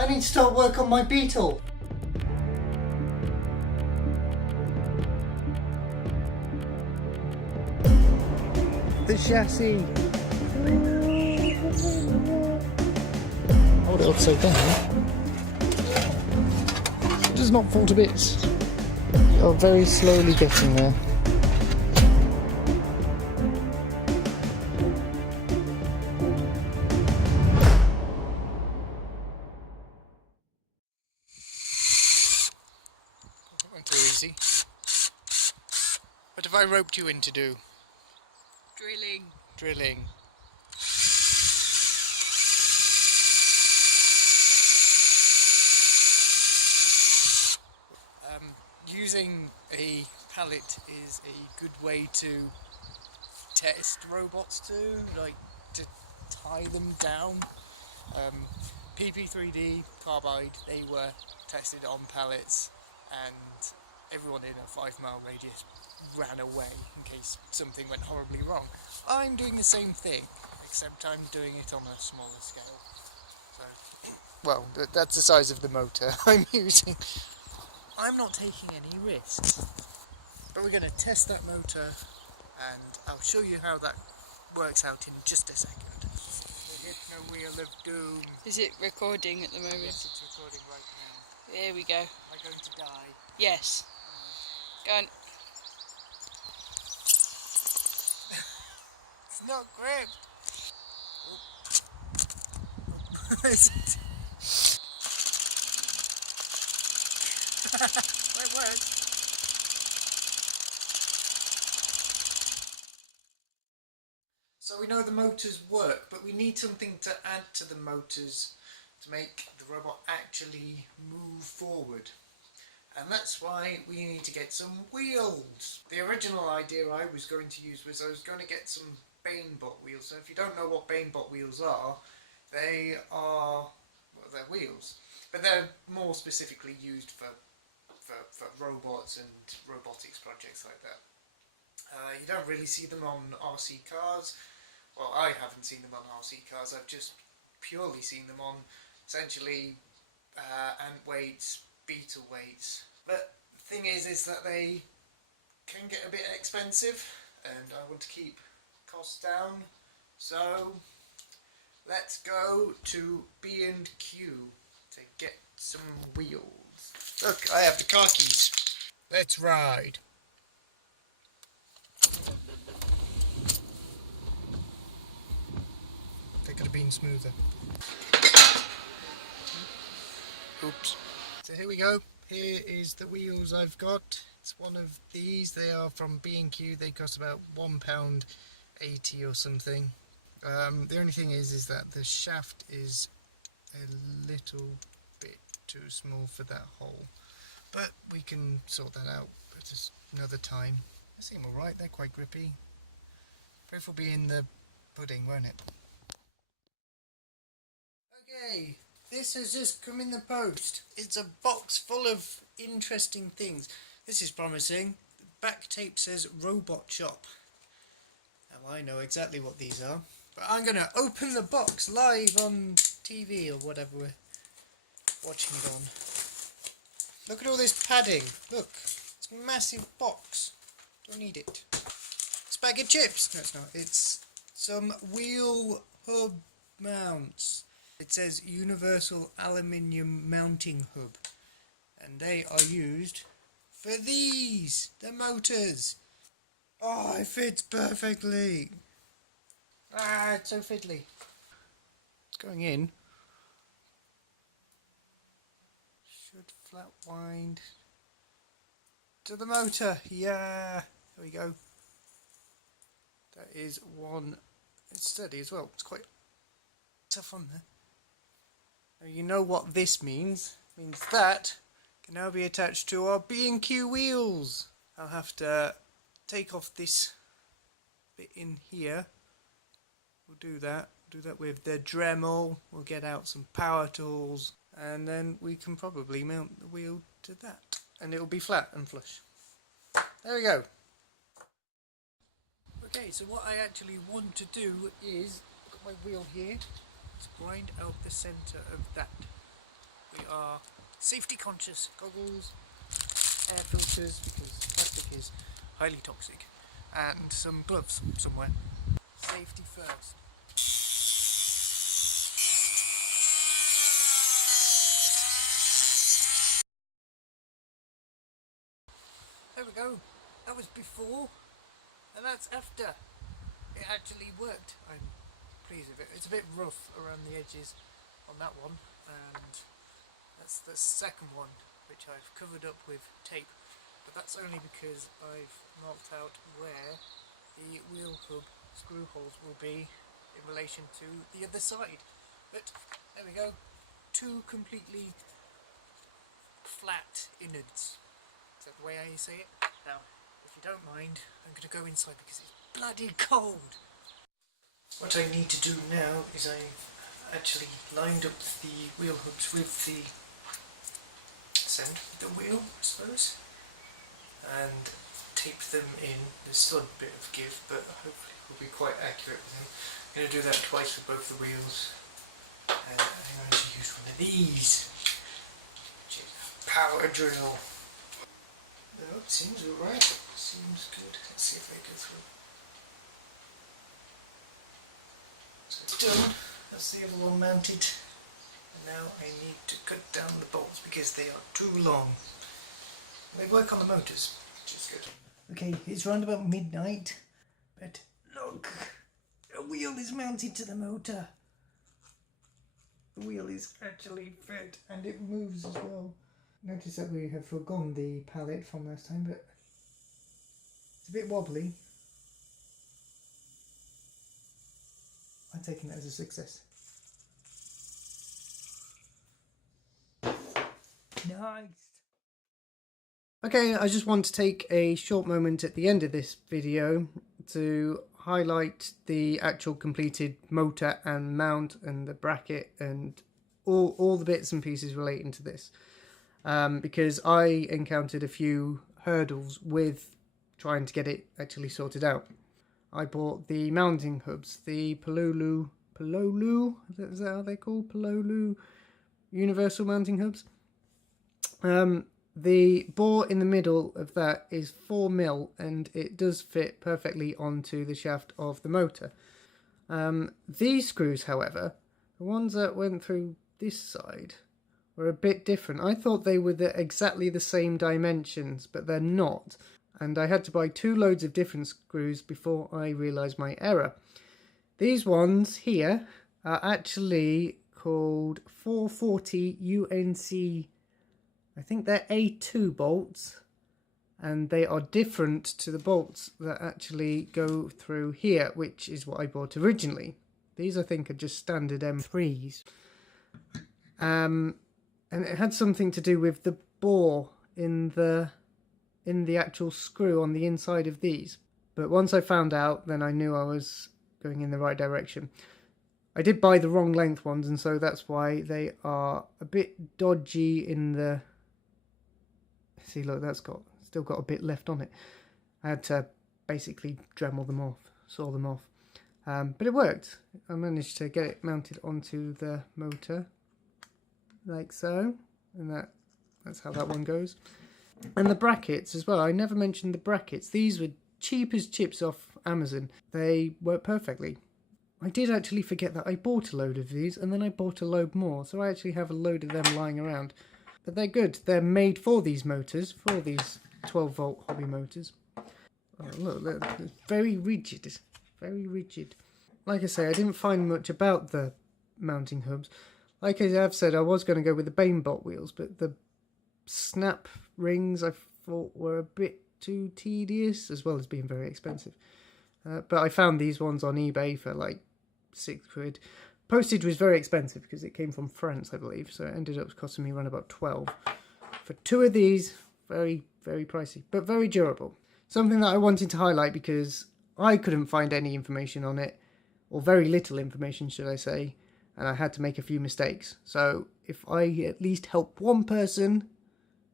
I need to start work on my Beetle. The chassis. Hold it upside down. It does not fall to bits. You're very slowly getting there. That went too easy. What have I roped you in to do? Drilling. Drilling. Using a pallet is a good way to test robots too, like to tie them down. PP3D Carbide, they were tested on pallets and everyone in a 5-mile radius ran away in case something went horribly wrong. I'm doing the same thing, except I'm doing it on a smaller scale. So, well, that's the size of the motor I'm using. I'm not taking any risks, but we're going to test that motor and I'll show you how that works out in just a second. We're hitting a wheel of doom. Is it recording at the moment? Yes, it's recording right now. Here we go. Am I going to die? Yes. Go on. It's not gripped. Oh. Is it? It works. So we know the motors work, but we need something to add to the motors to make the robot actually move forward. And that's why we need to get some wheels. The original idea I was going to use was I was going to get some Bainbot wheels. So if you don't know what Bainbot wheels are, they are, well, they're wheels, but they're more specifically used for robots and robotics projects like that. You don't really see them on RC cars. Well, I haven't seen them on RC cars. I've just purely seen them on essentially ant weights, beetle weights. But the thing is that they can get a bit expensive, and I want to keep costs down. So let's go to B&Q to get some wheels. Look, I have the car keys. Let's ride. They could have been smoother. Oops. So here we go. Here is the wheels I've got. It's one of these. They are from B&Q. They cost about £1.80 or something. The only thing is that the shaft is a little bit too small for that hole, but we can sort that out at another time. They seem alright, they're quite grippy. Proof will be in the pudding, won't it? Okay, this has just come in the post. It's a box full of interesting things. This is promising. The back tape says Robot Shop. Now I know exactly what these are, but I'm going to open the box live on TV or whatever we're watching it on. Look at all this padding. Look, it's a massive box. Don't need it. It's a bag of chips. No, it's not. It's some wheel hub mounts. It says Universal Aluminium Mounting Hub, and they are used for these, the motors. Oh, it fits perfectly. Ah, it's so fiddly. It's going in. Should flat wind to the motor. Yeah, there we go. That is one. It's sturdy as well. It's quite tough on there. Now you know what this means. It means that can now be attached to our B&Q wheels. I'll have to take off this bit in here. We'll do that. Do that with the Dremel. We'll get out some power tools, and then we can probably mount the wheel to that, and it'll be flat and flush. There we go. Okay, so what I actually want to do is, I've got my wheel here, let's grind out the centre of that. we are safety conscious. Goggles, air filters because plastic is highly toxic, and some gloves somewhere. Safety first. There we go. That was before, and that's after. It actually worked. I'm pleased with it. It's a bit rough around the edges on that one, and that's the second one which I've covered up with tape, but that's only because I've marked out where the wheel hub screw holes will be in relation to the other side. But there we go, two completely flat innards. Is that the way I say it? Now, if you don't mind, I'm going to go inside because it's bloody cold. What I need to do now is I've actually lined up the wheel hubs with the the wheel, I suppose, and tape them in. There's still a bit of give, but hopefully it will be quite accurate with them. I'm going to do that twice with both the wheels, and I'm going to use one of these, which is a power drill. Oh, it seems alright, seems good. Let's see if I go through. So it's done, that's the other one mounted. And now I need to cut down the bolts because they are too long. They work on the motors, which is good. Okay, it's round about midnight, but look, a wheel is mounted to the motor. The wheel is actually fit and it moves as well. Notice that we have forgone the pallet from last time, but it's a bit wobbly. I'm taking that as a success. Nice. Okay, I just want to take a short moment at the end of this video to highlight the actual completed motor and mount and the bracket and all the bits and pieces relating to this. Because I encountered a few hurdles with trying to get it actually sorted out. I bought the mounting hubs, the Pololu, is that how they're called? Pololu universal mounting hubs. The bore in the middle of that is 4mm and it does fit perfectly onto the shaft of the motor. These screws, however, the ones that went through this side, were a bit different. I thought they were exactly the same dimensions, but they're not. And I had to buy 2 loads of different screws before I realised my error. These ones here are actually called 440 UNC, I think they're A2 bolts, and they are different to the bolts that actually go through here, which is what I bought originally. These I think are just standard M3s. And it had something to do with the bore in the actual screw on the inside of these. But once I found out, then I knew I was going in the right direction. I did buy the wrong length ones, and so that's why they are a bit dodgy in the... See, look, that's still got a bit left on it. I had to basically Dremel them off, saw them off. But it worked. I managed to get it mounted onto the motor, like so. And that's how that one goes. And the brackets as well. I never mentioned the brackets. These were cheap as chips off Amazon. They work perfectly. I did actually forget that I bought a load of these, and then I bought a load more. So I actually have a load of them lying around. But they're good. They're made for these motors, for these 12-volt hobby motors. Oh, look, it's very rigid. It's very rigid. Like I say, I didn't find much about the mounting hubs. Like I have said, I was going to go with the Bainbot wheels, but the snap rings I thought were a bit too tedious, as well as being very expensive. But I found these ones on eBay for like £6. Postage was very expensive because it came from France, I believe, so it ended up costing me around about 12. For 2 of these, very, very pricey, but very durable. Something that I wanted to highlight because I couldn't find any information on it, or very little information, should I say, and I had to make a few mistakes. So if I at least help one person,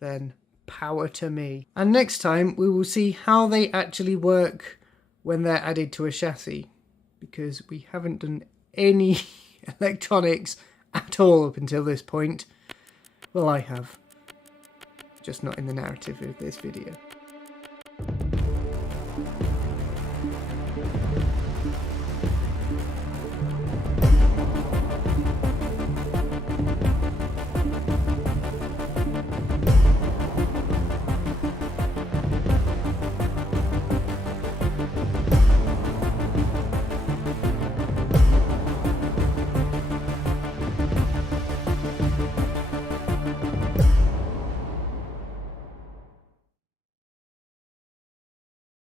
then power to me. And next time we will see how they actually work when they're added to a chassis, because we haven't done any electronics at all up until this point. Well, I have. Just not in the narrative of this video.